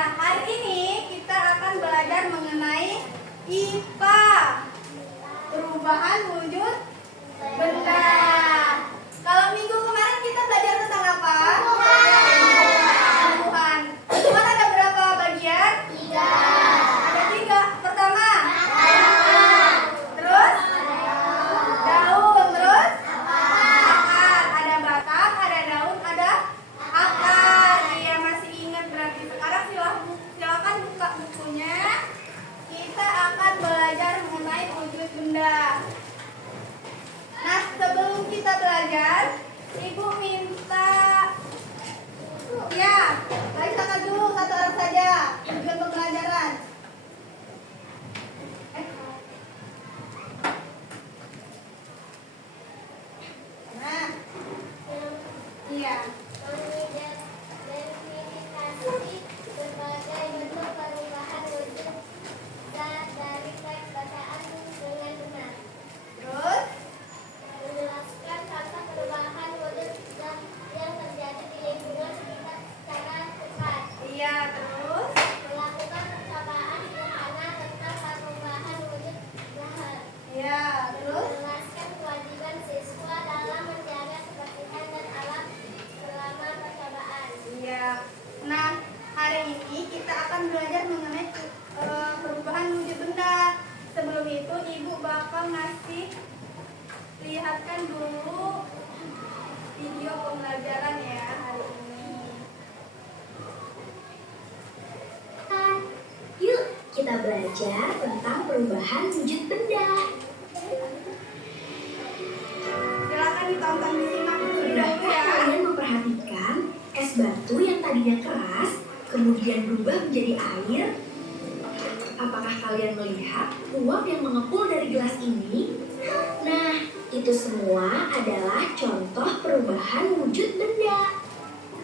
Nah, hari ini kita akan belajar mengenai IPA, perubahan wujud benda. Kalau minggu kemarin kita belajar tentang apa? Tumbuhan. Tumbuhan ada berapa bagian? 3. Ada 3. Pertama, terus daun, terus akar. Ada batang, ada daun, ada akar. Iya, masih ingat berarti. Sekarang silakan buka bukunya. Kita akan belajar mengenai wujud benda. Nah, sebelum kita belajar, Ibu minta silakan dulu satu orang saja tujuan pembelajaran. Nah, iya. Berbagai bentuk perubahan wujud dari teks bacaan dengan benar. Terus, Menjelaskan contoh perubahan wujud yang terjadi di lingkungan sekitar secara cepat. iya, terus, Melakukan percobaan sederhana tentang perubahan wujud belahan. iya, terus, Menjelaskan kewajiban siswa dalam menjaga kebersihan dan alam selama percobaan. iya. Nah, hari ini kita akan belajar mengenai perubahan wujud benda. Sebelum itu, Ibu bakal lihatkan dulu video pembelajaran ya hari ini. Yuk, kita belajar tentang perubahan wujud benda. Silakan ditonton, disimak dulu ya. Pernahkah kalian memperhatikan es batu yang tadinya keras, kemudian berubah menjadi air? Apakah kalian melihat uap yang mengepul dari gelas ini? Nah, itu semua adalah contoh perubahan wujud benda.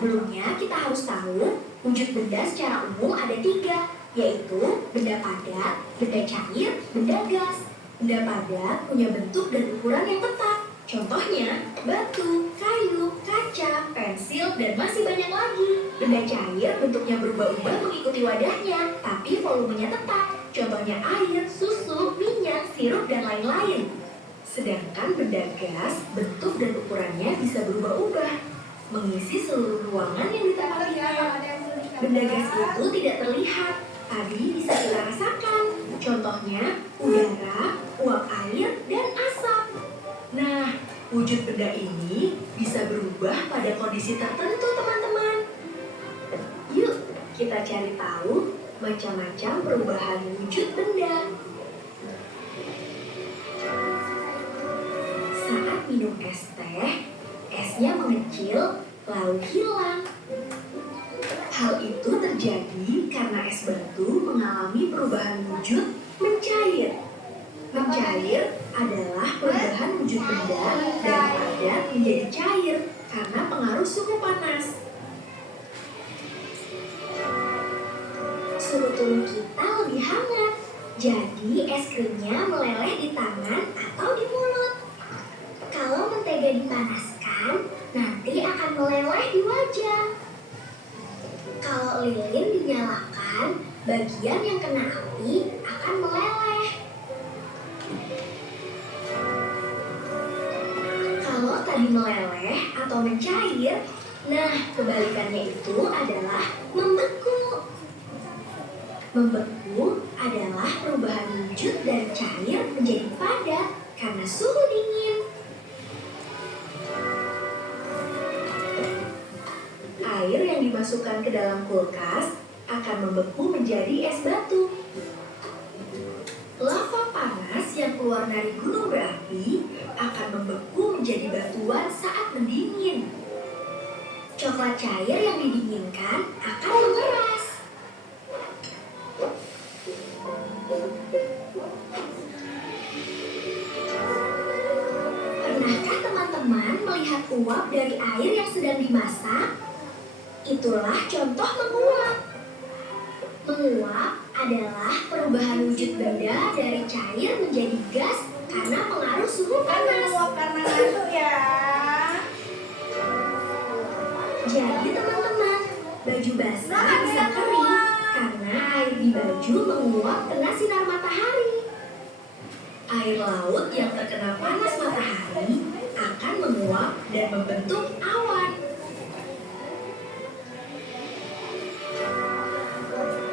Sebelumnya kita harus tahu, wujud benda secara umum ada 3, yaitu benda padat, benda cair, benda gas. Benda padat punya bentuk dan ukuran yang tetap. Contohnya, batu, kayu, kaca, pensil, dan masih banyak lagi. Benda cair bentuknya berubah-ubah mengikuti wadahnya, tapi volumenya tetap. Contohnya air, susu, minyak, sirup, dan lain-lain. Sedangkan benda gas, bentuk dan ukurannya bisa berubah-ubah, mengisi seluruh ruangan yang ditempatinya. Benda gas itu tidak terlihat, tapi bisa kita rasakan. Contohnya, udara, uap air, dan asap. Nah, wujud benda ini bisa berubah pada kondisi tertentu, teman-teman. Yuk, kita cari tahu macam-macam perubahan wujud benda. Saat minum es teh, esnya mengecil lalu hilang. Hal itu terjadi karena es batu mengalami perubahan wujud mencair. Mencair adalah perubahan wujud benda dari padat menjadi cair karena pengaruh suhu panas. Suhu tubuh kita lebih hangat, jadi es krimnya meleleh di tangan atau di mulut. Kalau mentega dipanaskan, nanti akan meleleh di wajah. Kalau lilin dinyalakan, bagian yang kena api akan meleleh. Kalau tadi meleleh atau mencair, nah kebalikannya itu adalah membeku. Membeku adalah perubahan wujud dari cair menjadi padat karena suhu dingin. Air yang dimasukkan ke dalam kulkas akan membeku menjadi es batu. Lava panas yang keluar dari gunung berapi akan membeku menjadi batuan saat mendingin. Coklat cair yang didinginkan akan mengeras. Pernahkah teman-teman melihat uap dari air yang sedang dimasak? Itulah contoh menguap. Menguap adalah perubahan wujud benda dari cair menjadi gas karena pengaruh suhu panas. menguap karena ngantuk ya. Jadi teman-teman, baju basah bisa kering air di baju menguap kena sinar matahari. Air laut yang terkena panas matahari akan menguap dan membentuk awan.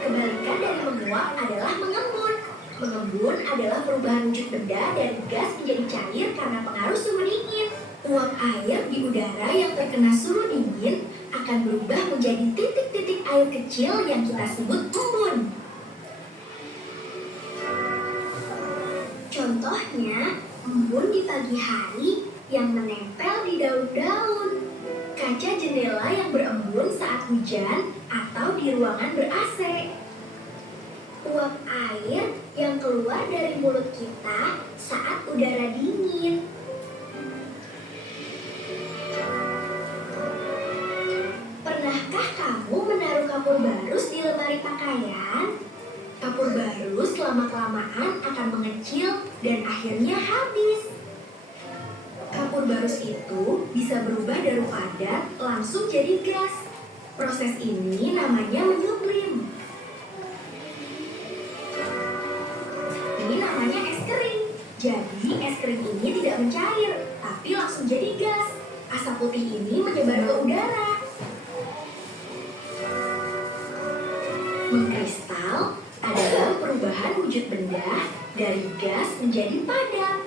Kebalikan dari menguap adalah mengembun. Mengembun adalah perubahan wujud benda dari gas menjadi cair karena pengaruh suhu dingin. Uap air di udara yang terkena suhu dingin akan berubah menjadi titik-titik air kecil yang kita sebut embun. Contohnya, embun di pagi hari yang menempel di daun-daun, kaca jendela yang berembun saat hujan atau di ruangan ber-AC. Uap air yang keluar dari mulut kita saat udara dingin. Pernahkah kamu menaruh kapur barus di lemari pakaian? Kapur barus lama-kelamaan akan mengecil dan akhirnya habis. Kapur barus itu bisa berubah dari padat langsung jadi gas. Proses ini namanya menyublim. Ini namanya es kering. Jadi es kering ini tidak mencair, tapi langsung jadi gas. Asap putih ini menyebar ke udara. Mengkristal adalah perubahan wujud benda dari gas menjadi padat.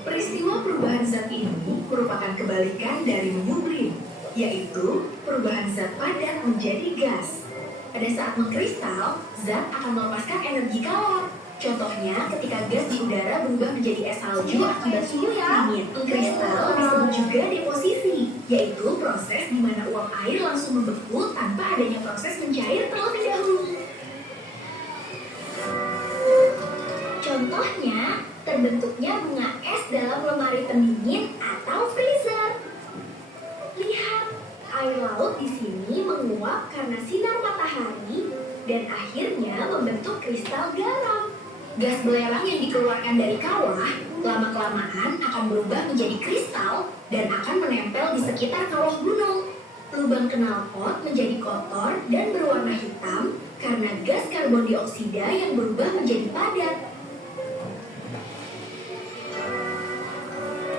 Peristiwa perubahan zat ini merupakan kebalikan dari menyublim, yaitu perubahan zat padat menjadi gas. Pada saat mengkristal, zat akan melepaskan energi kalor. Contohnya, ketika gas di udara berubah menjadi es salju akibat suhu yang dingin. Mengkristal disebut juga deposisi, yaitu proses di mana uap air langsung membeku tanpa adanya proses mencair terlebih dahulu. Contohnya, terbentuknya bunga es dalam lemari pendingin atau freezer. Lihat, air laut di sini menguap karena sinar matahari dan akhirnya membentuk kristal garam. Gas belerang yang dikeluarkan dari kawah lama-kelamaan akan berubah menjadi kristal dan akan menempel di sekitar kawah gunung. Lubang knalpot menjadi kotor dan berwarna hitam karena gas karbon dioksida yang berubah menjadi padat.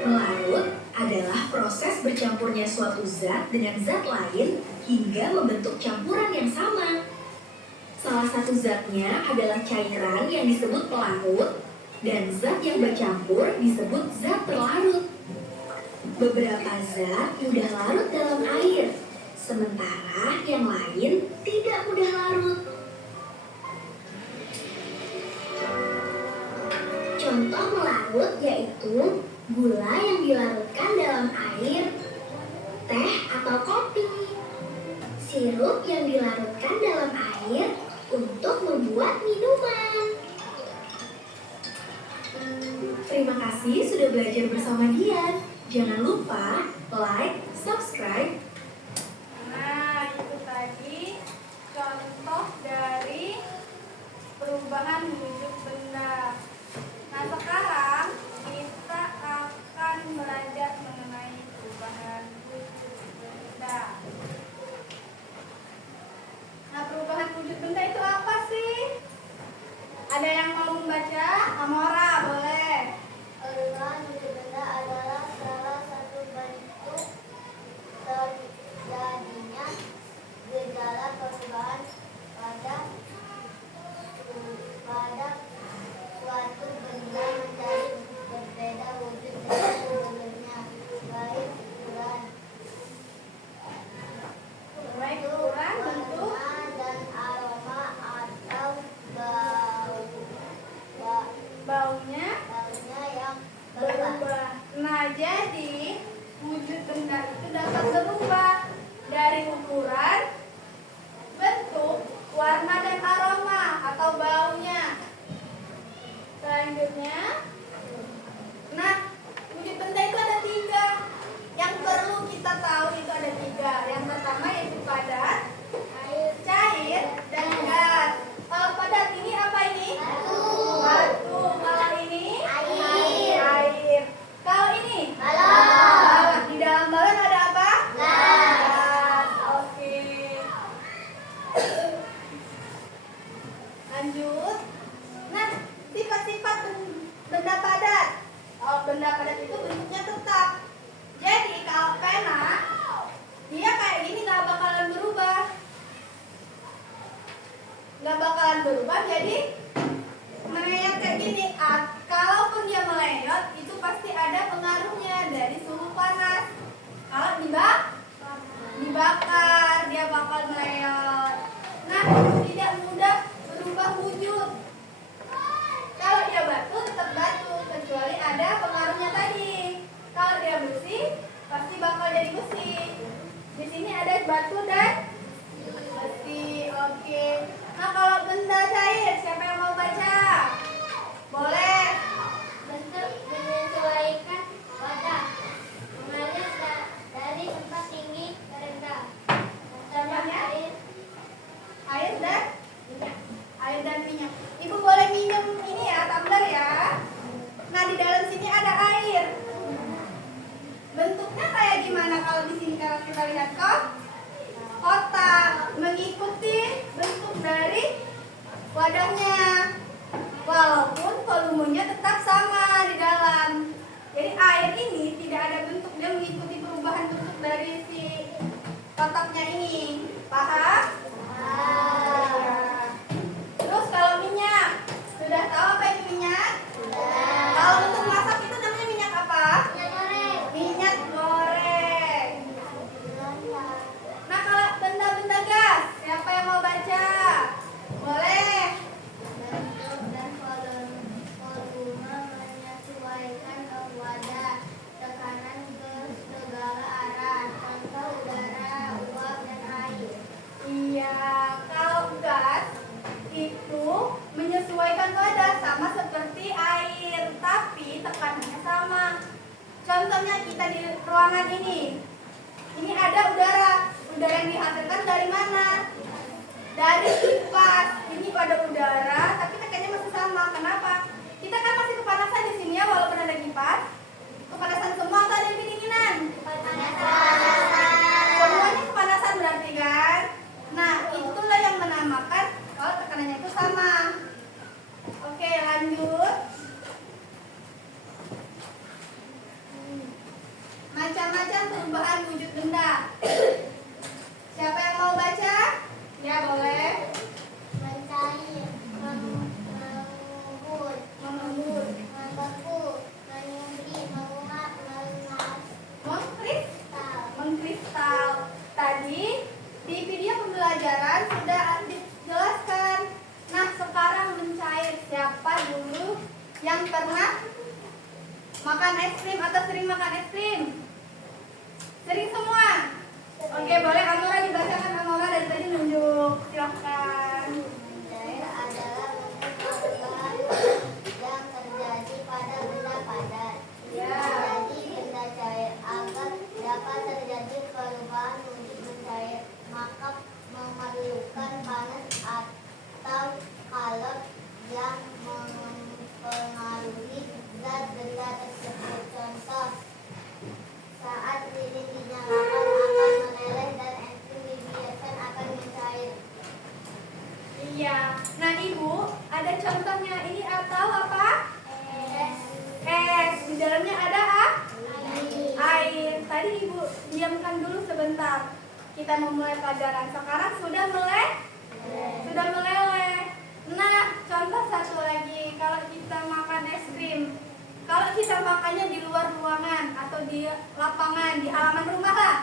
Melarut adalah proses bercampurnya suatu zat dengan zat lain hingga membentuk campuran yang sama. Salah satu zatnya adalah cairan yang disebut pelarut, dan zat yang bercampur disebut zat terlarut. Beberapa zat mudah larut dalam air, sementara yang lain tidak mudah larut. Contoh melarut yaitu gula yang dilarutkan dalam air, teh atau kopi, sirup yang dilarutkan dalam air untuk membuat minuman. Terima kasih sudah belajar bersama Dian. Jangan lupa like, subscribe. Nah, itu tadi contoh dari perubahan wujud benda. Nah, sekarang kita akan belajar mengenai perubahan wujud benda. Nah, perubahan wujud benda itu apa sih? Ada yang mau membaca? Amora, boleh. Perubahan wujud benda adalah salah satu bentuk nggak bakalan berubah jadi melayang kayak gini. Kalaupun dia melayang, itu pasti ada pengaruhnya dari suhu panas. Kalau dibakar, dia bakal melayang. Nah, tidak mudah berubah wujud. Kalau dia batu, tetap batu, kecuali ada pengaruhnya tadi. Kalau dia besi, pasti bakal jadi besi. Di sini ada batu dan besi. Oke. Nah, kalau benda cair, siapa yang mau baca? Boleh. Bentuk menyesuaikan wadah, mengalir dari tempat tinggi ke rendah. Contohnya Air dan minyak. Ibu boleh minum ini ya, tumbler ya. Nah, di dalam sini ada air. Bentuknya kayak gimana kalau di sini kalau kita lihat kotak, mengikuti bentuk dari wadahnya. Walaupun volumenya tetap sama di dalam. Jadi air ini tidak ada bentuk, dia mengikuti perubahan bentuk dari si kotaknya ini. Paham? Ya. Terus kalau minyak, sudah tahu apa itu minyak? Kalau untuk masak itu namanya minyak apa? Minyak goreng. Nah, kalau benda-benda gas, siapa yang mau baca? Boleh. bentuk dan volume menyesuaikan ke wadah, tekanan ke segala arah. Contoh udara, uap, dan air. Iya, kalau gas itu menyesuaikan wadah sama seperti air, tapi tekanannya sama. Contohnya kita di ruangan ini. Ini ada udara. Udara yang dihasilkan dari mana? Dari kipas. Ini ada udara, tapi tekanannya masih sama. Kenapa? Kita kan masih kepanasan di sini ya, walaupun ada kipas. Kepanasan semua atau ada yang kedinginan? Semuanya kepanasan berarti kan? Nah, itulah yang menamakan kalau tekanannya itu sama. Oke, lanjut. Macam-macam perubahan wujud benda. Siapa yang mau baca? Ya, boleh. Mencair, mengembun, Mengembun, membeku, menyumbi, menguap, melunas, mengkristal. Tadi di video pembelajaran sudah dijelaskan. Nah, sekarang mencair. Siapa dulu yang pernah makan es krim atau sering makan es krim? Sering semua? Oke, boleh Amora dibacakan. Amora dari tadi nunjuk. Silahkan. mencair adalah bentuk perubahan yang terjadi pada benda padat. Ya. Jadi benda cair agar dapat terjadi perubahan wujud mencair, maka memerlukan panas atau kalor yang mempengaruhi zat benda tersebut. Contoh, saat lilin dinyalakan akan meleleh dan es krim dibiarkan akan mencair. Iya. Nah, Ibu, ada contohnya. Ini atau apa? Es. Di dalamnya ada air. Tadi Ibu diamkan dulu sebentar. Kita memulai pelajaran. Sekarang sudah meleleh. Nah, contoh satu lagi. Kalau kita makan es krim, kalau kita makannya di luar ruangan atau di lapangan, di halaman rumah lah,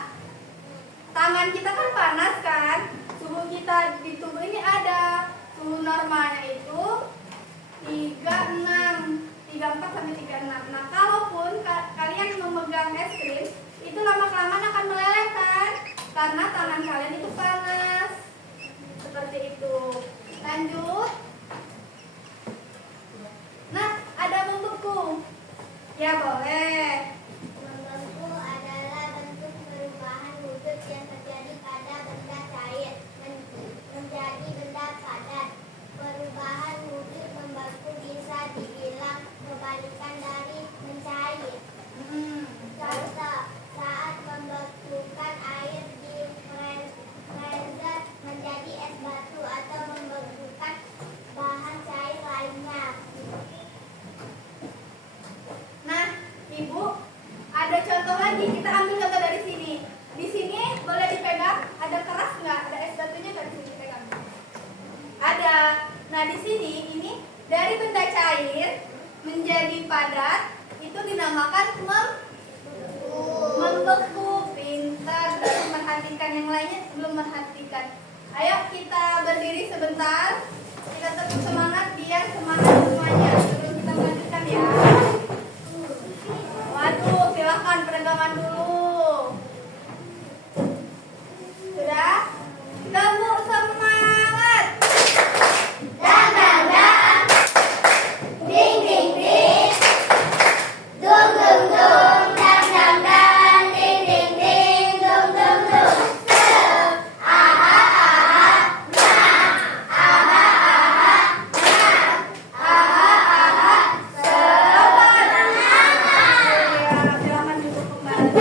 tangan kita kan panas kan? Suhu kita di tubuh ini ada suhu normalnya itu 34 sampai 36. Nah, kalaupun kalian memegang es krim, itu lama-kelamaan akan meleleh kan? Karena tangan kalian itu panas. Seperti itu. Lanjut. Nah, ada membeku. Ya, boleh. Membeku adalah bentuk perubahan wujud yang terjadi pada benda cair menjadi benda padat. Perubahan wujud membeku bisa dibilang kebalikan dari mencair. Contoh, saat membekukan air di freezer menjadi es batu atau membekukan bahan cair lainnya. Nah, Ibu di sini ini dari benda cair menjadi padat itu dinamakan membeku. Pintar, terus merhatikan yang lainnya belum merhatikan. Ayo kita berdiri sebentar. Kita tetap semangat biar semangat semuanya. Sebelum kita melanjutkan ya. Waduh, silahkan peregangan dulu. Sudah? Tepuk semangat. Dang dang dang, ding ding ding, dung dung dung, dang dang dang, ding ding ding, dung dung dung. Aha aha, nah, aha aha, nah, aha aha, semangat. Ya, silakan duduk kembali.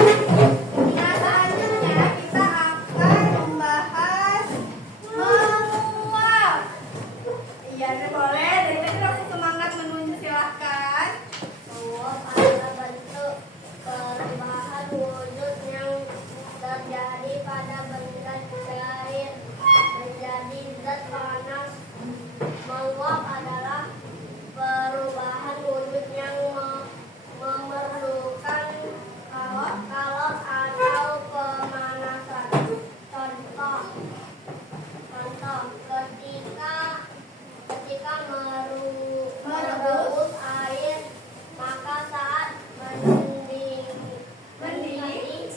Nah, selanjutnya kita akan membahas menguap. Iya, boleh. Dari tadi langsung semangat menunjuk, silahkan. Menguap adalah bentuk perubahan wujud yang terjadi pada benda cair menjadi zat panas. Menguap adalah perubahan wujud yang memerlukan kalor atau pemanasan. Contoh ketika merebus air, maka saat mendidih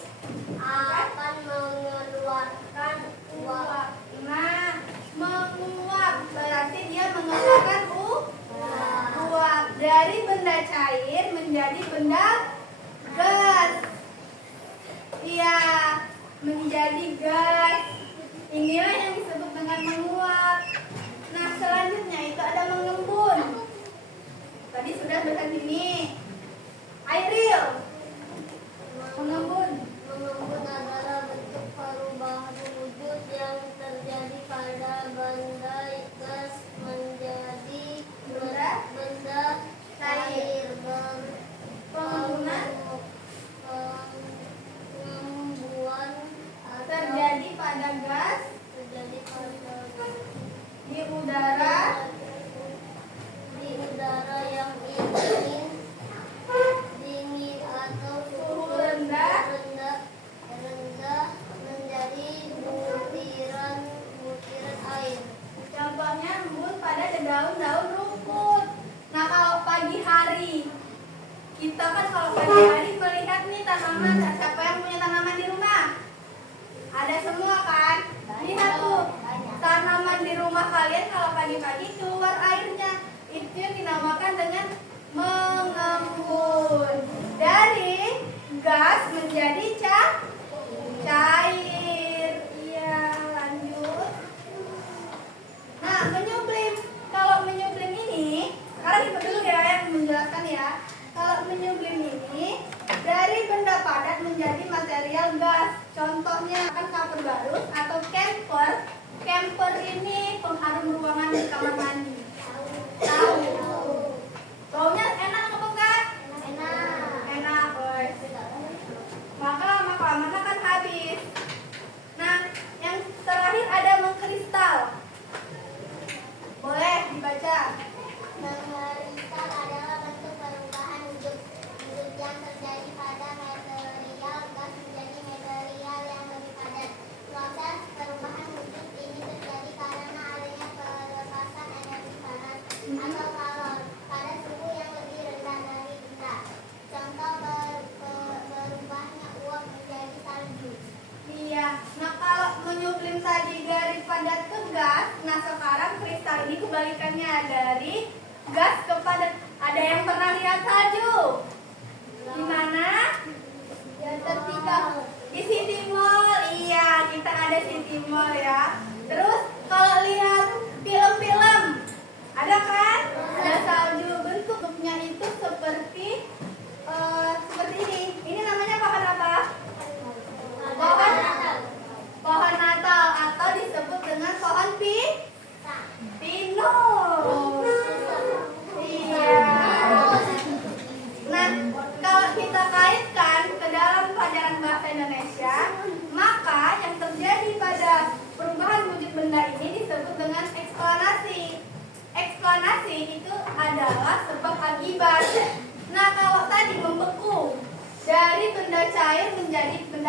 akan mengeluarkan uap. Nah, menguap berarti dia mengeluarkan uap dari benda cair menjadi benda gas. Iya, menjadi gas. Inilah yang disebut dengan menguap. Nah, selanjutnya itu ada mengembun. Tadi sudah bahas ini. Airil. Mengembun. Mengembun adalah bentuk perubahan wujud yang terjadi pada benda gas menjadi benda cair. Pengembuan Terjadi pada gas terjadi pada di udara yang dingin atau suhu rendah rendah menjadi butiran air. contohnya embun pada daun-daun rumput. Nah, kalau pagi hari kita kan kalau pagi hari melihat nih tanaman. Siapa yang punya tanaman di rumah? Ada semua kan? Lihat tuh tanaman di rumah kalian kalau pagi-pagi keluar airnya. Itu yang dinamakan dengan mengembun. Dari gas menjadi cair. Iya, lanjut. Nah, menyublim. Kalau menyublim ini, sekarang kita dulu ya yang menjelaskan ya. Kalau menyublim ini dari benda padat menjadi material gas. Contohnya kan kapur barus atau camper. Camper ini pengharum ruangan di kamar mandi. Tahu? Baunya enak apa enggak? Enak, guys. Maka lama-lama kan habis. Nah, yang terakhir ada mengkristal. Boleh dibaca. Mengkristal adalah bentuk perubahan wujud yang terjadi pada material gas menjadi material yang lebih padat. Proses perubahan wujud ini terjadi karena adanya pelepasan energi panas atau kalor pada suhu yang lebih rendah dari benda. Contoh berubahnya uap menjadi salju. Iya. Nah, kalau menyublim tadi dari padat ke gas, nah sekarang kristal ini kebalikannya dari gas ke padat. Ada yang pernah lihat salju? Di mana? Ya, ketika di City Mall. Iya, kita ada City Mall ya. Terus kalau lihat film-film, ada kan? Ada salju. Bentuknya itu seperti ini. Ini namanya pohon apa? Pohon Natal atau disebut dengan pohon pinus. Iya. Nah, kalau kita kaitkan ke dalam pelajaran bahasa Indonesia, maka yang terjadi pada perubahan wujud benda ini disebut dengan eksplanasi.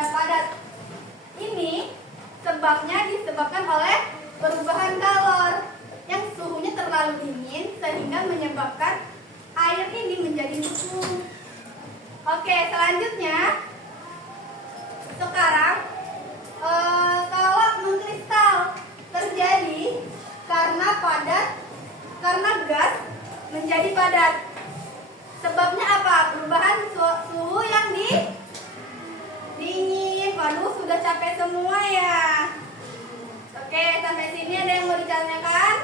benda padat. Ini sebabnya disebabkan oleh perubahan kalor yang suhunya terlalu dingin sehingga menyebabkan air ini menjadi beku. Oke, selanjutnya sekarang kalau mengkristal terjadi karena gas menjadi padat. Sebabnya apa? Perubahan suhu yang dingin. Waduh, sudah capek semua ya. Oke, sampai sini ada yang mau ditanyakan?